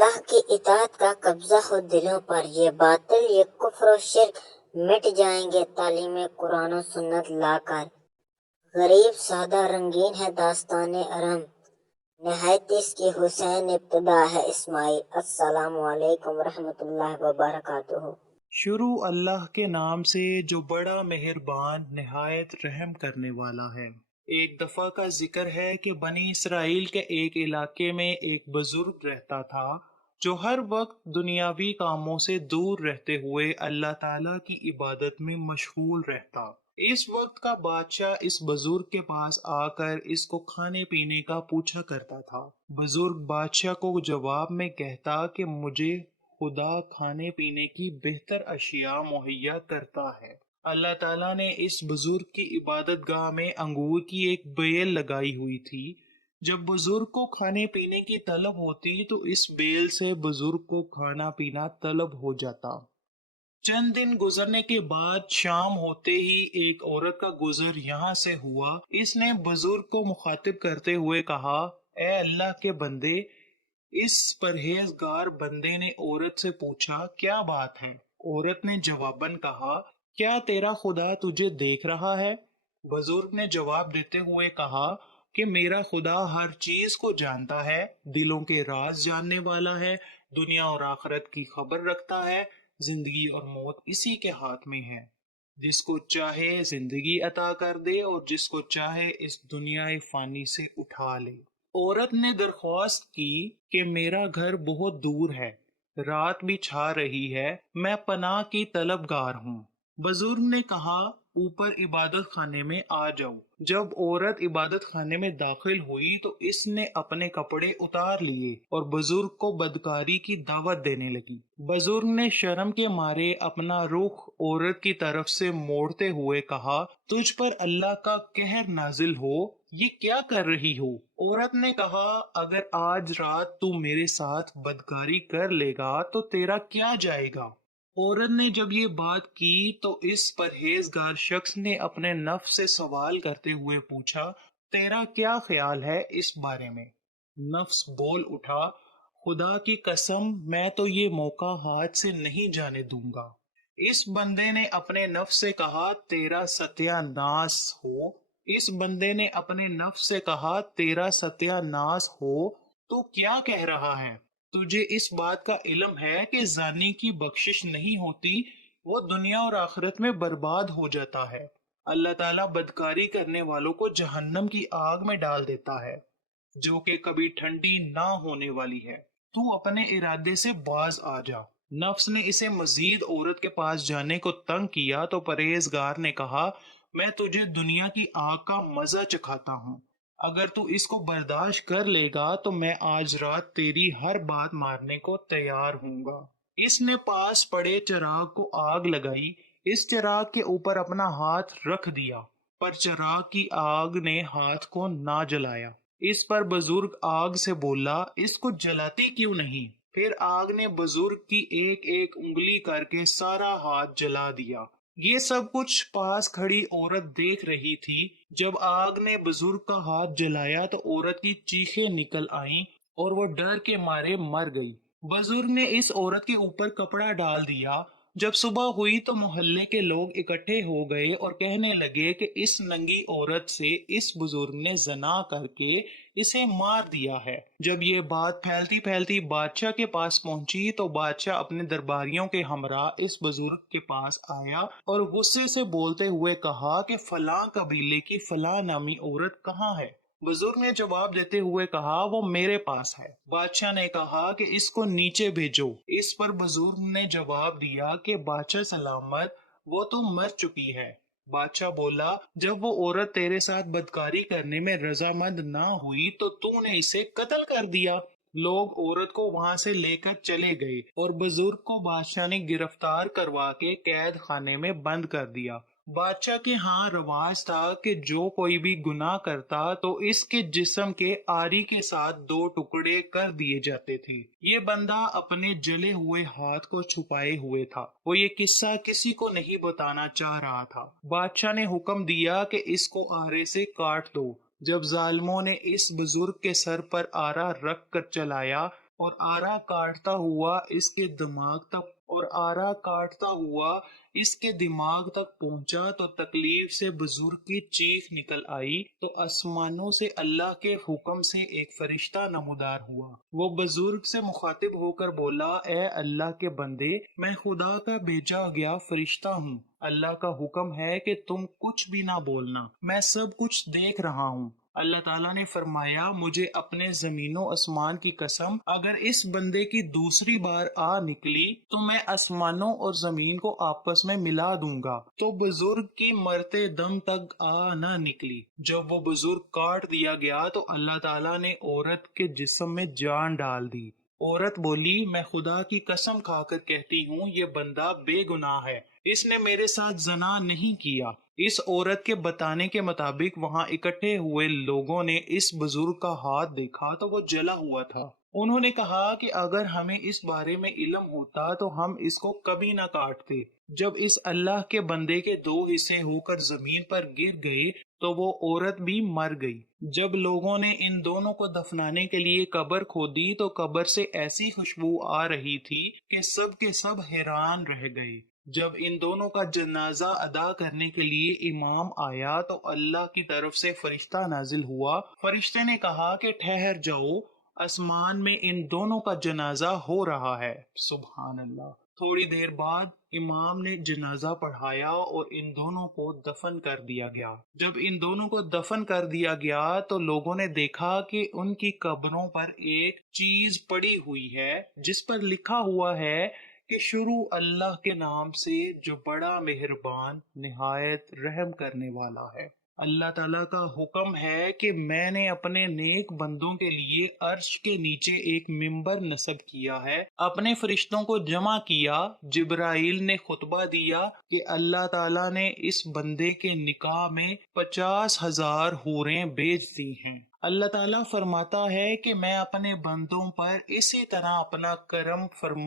اللہ کی اطاعت کا قبضہ ہو دلوں پر، یہ باطل، یہ کفر و شرک مٹ جائیں گے تعلیم قرآن و سنت لا کر۔ غریب سادہ رنگین ہے داستان ارم، نہایت اس کی حسین ابتدا ہے اسماعیل۔ السلام علیکم ورحمۃ اللہ وبرکاتہ۔ شروع اللہ کے نام سے جو بڑا مہربان نہایت رحم کرنے والا ہے۔ ایک دفعہ کا ذکر ہے کہ بنی اسرائیل کے ایک علاقے میں ایک بزرگ رہتا تھا جو ہر وقت دنیاوی کاموں سے دور رہتے ہوئے اللہ تعالیٰ کی عبادت میں مشغول رہتا۔ اس وقت کا بادشاہ اس بزرگ کے پاس آ کر اس کو کھانے پینے کا پوچھا کرتا تھا۔ بزرگ بادشاہ کو جواب میں کہتا کہ مجھے خدا کھانے پینے کی بہتر اشیاء مہیا کرتا ہے۔ اللہ تعالیٰ نے اس بزرگ کی عبادت گاہ میں انگور کی ایک بیل لگائی ہوئی تھی۔ جب بزرگ کو کھانے پینے کی طلب ہوتی تو اس بیل سے بزرگ کو کھانا پینا طلب ہو جاتا۔ چند دن گزرنے کے بعد شام ہوتے ہی ایک عورت کا گزر یہاں سے ہوا۔ اس نے بزرگ کو مخاطب کرتے ہوئے کہا، اے اللہ کے بندے۔ اس پرہیزگار بندے نے عورت سے پوچھا، کیا بات ہے؟ عورت نے جواباً کہا، کیا تیرا خدا تجھے دیکھ رہا ہے؟ بزرگ نے جواب دیتے ہوئے کہا کہ میرا خدا ہر چیز کو جانتا ہے، دلوں کے راز جاننے والا ہے، دنیا اور آخرت کی خبر رکھتا ہے، زندگی اور موت اسی کے ہاتھ میں ہے، جس کو چاہے زندگی عطا کر دے اور جس کو چاہے اس دنیا فانی سے اٹھا لے۔ عورت نے درخواست کی کہ میرا گھر بہت دور ہے، رات بھی چھا رہی ہے، میں پناہ کی طلبگار ہوں۔ بزرگ نے کہا، اوپر عبادت خانے میں آ جاؤ۔ جب عورت عبادت خانے میں داخل ہوئی تو اس نے اپنے کپڑے اتار لیے اور بزرگ کو بدکاری کی دعوت دینے لگی۔ بزرگ نے شرم کے مارے اپنا رخ عورت کی طرف سے موڑتے ہوئے کہا، تجھ پر اللہ کا قہر نازل ہو، یہ کیا کر رہی ہو؟ عورت نے کہا، اگر آج رات تو میرے ساتھ بدکاری کر لے گا تو تیرا کیا جائے گا؟ عورت نے جب یہ بات کی تو اس پرہیزگار شخص نے اپنے نفس سے سوال کرتے ہوئے پوچھا، تیرا کیا خیال ہے اس بارے میں؟ نفس بول اٹھا، خدا کی قسم میں تو یہ موقع ہاتھ سے نہیں جانے دوں گا۔ اس بندے نے اپنے نفس سے کہا، تیرا ستیہ ناس ہو۔ اس بندے نے اپنے نفس سے کہا، تیرا ستیہ ناس ہو، تو کیا کہہ رہا ہے؟ تجھے اس بات کا علم ہے کہ زانی کی بخشش نہیں ہوتی، وہ دنیا اور آخرت میں برباد ہو جاتا ہے۔ اللہ تعالیٰ بدکاری کرنے والوں کو جہنم کی آگ میں ڈال دیتا ہے، جو کہ کبھی ٹھنڈی نہ ہونے والی ہے۔ تو اپنے ارادے سے باز آ جا۔ نفس نے اسے مزید عورت کے پاس جانے کو تنگ کیا تو پرہیزگار نے کہا، میں تجھے دنیا کی آگ کا مزہ چکھاتا ہوں، اگر تو اس کو برداشت کر لے گا تو میں آج رات تیری ہر بات مارنے کو تیار ہوں گا۔ اس نے پاس پڑے چراغ کو آگ لگائی، اس چراغ کے اوپر اپنا ہاتھ رکھ دیا، پر چراغ کی آگ نے ہاتھ کو نہ جلایا۔ اس پر بزرگ آگ سے بولا، اس کو جلاتی کیوں نہیں؟ پھر آگ نے بزرگ کی ایک ایک انگلی کر کے سارا ہاتھ جلا دیا۔ یہ سب کچھ پاس کھڑی عورت دیکھ رہی تھی۔ جب آگ نے بزرگ کا ہاتھ جلایا تو عورت کی چیخیں نکل آئیں اور وہ ڈر کے مارے مر گئی۔ بزرگ نے اس عورت کے اوپر کپڑا ڈال دیا۔ جب صبح ہوئی تو محلے کے لوگ اکٹھے ہو گئے اور کہنے لگے کہ اس ننگی عورت سے اس بزرگ نے زنا کر کے اسے مار دیا ہے۔ جب یہ بات پھیلتی پھیلتی بادشاہ کے پاس پہنچی تو بادشاہ اپنے درباریوں کے ہمراہ اس بزرگ کے پاس آیا اور غصے سے بولتے ہوئے کہا کہ فلاں قبیلے کی فلاں نامی عورت کہاں ہے؟ بزرگ نے جواب دیتے ہوئے کہا، وہ میرے پاس ہے۔ بادشاہ نے کہا کہ اس کو نیچے بھیجو۔ اس پر بزرگ نے جواب دیا کہ بادشاہ سلامت، وہ تو مر چکی ہے۔ بادشاہ بولا، جب وہ عورت تیرے ساتھ بدکاری کرنے میں رضامند نہ ہوئی تو نے اسے قتل کر دیا۔ لوگ عورت کو وہاں سے لے کر چلے گئے اور بزرگ کو بادشاہ نے گرفتار کروا کے قید خانے میں بند کر دیا۔ بادشاہ کے ہاں رواج تھا کہ جو کوئی بھی گناہ کرتا تو اس کے جسم کے آری کے ساتھ 2 ٹکڑے کر دیے جاتے تھے۔ یہ بندہ اپنے جلے ہوئے ہاتھ کو چھپائے ہوئے تھا، وہ یہ قصہ کسی کو نہیں بتانا چاہ رہا تھا۔ بادشاہ نے حکم دیا کہ اس کو آرے سے کاٹ دو۔ جب ظالموں نے اس بزرگ کے سر پر آرا رکھ کر چلایا اور آرا کاٹتا ہوا اس کے دماغ تک پہنچا تو تکلیف سے بزرگ کی چیخ نکل آئی تو آسمانوں سے اللہ کے حکم سے ایک فرشتہ نمودار ہوا۔ وہ بزرگ سے مخاطب ہو کر بولا، اے اللہ کے بندے، میں خدا کا بھیجا گیا فرشتہ ہوں، اللہ کا حکم ہے کہ تم کچھ بھی نہ بولنا، میں سب کچھ دیکھ رہا ہوں۔ اللہ تعالیٰ نے فرمایا، مجھے اپنے زمین و آسمان کی قسم، اگر اس بندے کی دوسری بار آ نکلی تو میں آسمانوں اور زمین کو آپس میں ملا دوں گا۔ تو بزرگ کی مرتے دم تک آ نہ نکلی۔ جب وہ بزرگ کاٹ دیا گیا تو اللہ تعالیٰ نے عورت کے جسم میں جان ڈال دی۔ عورت بولی، میں خدا کی قسم کھا کر کہتی ہوں یہ بندہ بے گناہ ہے، اس نے میرے ساتھ زنا نہیں کیا۔ اس عورت کے بتانے کے مطابق وہاں اکٹھے ہوئے لوگوں نے اس بزرگ کا ہاتھ دیکھا تو وہ جلا ہوا تھا۔ انہوں نے کہا کہ اگر ہمیں اس بارے میں علم ہوتا تو ہم اس کو کبھی نہ کاٹتے۔ جب اس اللہ کے بندے کے دو حصے ہو کر زمین پر گر گئے تو وہ عورت بھی مر گئی۔ جب لوگوں نے ان دونوں کو دفنانے کے لیے قبر کھودی تو قبر سے ایسی خوشبو آ رہی تھی کہ سب کے سب حیران رہ گئے۔ جب ان دونوں کا جنازہ ادا کرنے کے لیے امام آیا تو اللہ کی طرف سے فرشتہ نازل ہوا۔ فرشتے نے کہا کہ ٹھہر جاؤ، آسمان میں ان دونوں کا جنازہ ہو رہا ہے۔ سبحان اللہ۔ تھوڑی دیر بعد امام نے جنازہ پڑھایا اور ان دونوں کو دفن کر دیا گیا۔ جب ان دونوں کو دفن کر دیا گیا تو لوگوں نے دیکھا کہ ان کی قبروں پر ایک چیز پڑی ہوئی ہے جس پر لکھا ہوا ہے کہ شروع اللہ کے نام سے جو بڑا مہربان نہایت رحم کرنے والا ہے۔ اللہ تعالیٰ کا حکم ہے کہ میں نے اپنے نیک بندوں کے لیے عرش کے نیچے ایک ممبر نصب کیا ہے، اپنے فرشتوں کو جمع کیا۔ جبرائیل نے خطبہ دیا کہ اللہ تعالیٰ نے اس بندے کے نکاح میں 50,000 حوریں بیچ دی ہیں۔ اللہ تعالیٰ فرماتا ہے کہ میں اپنے بندوں پر اسی طرح اپنا کرم فرما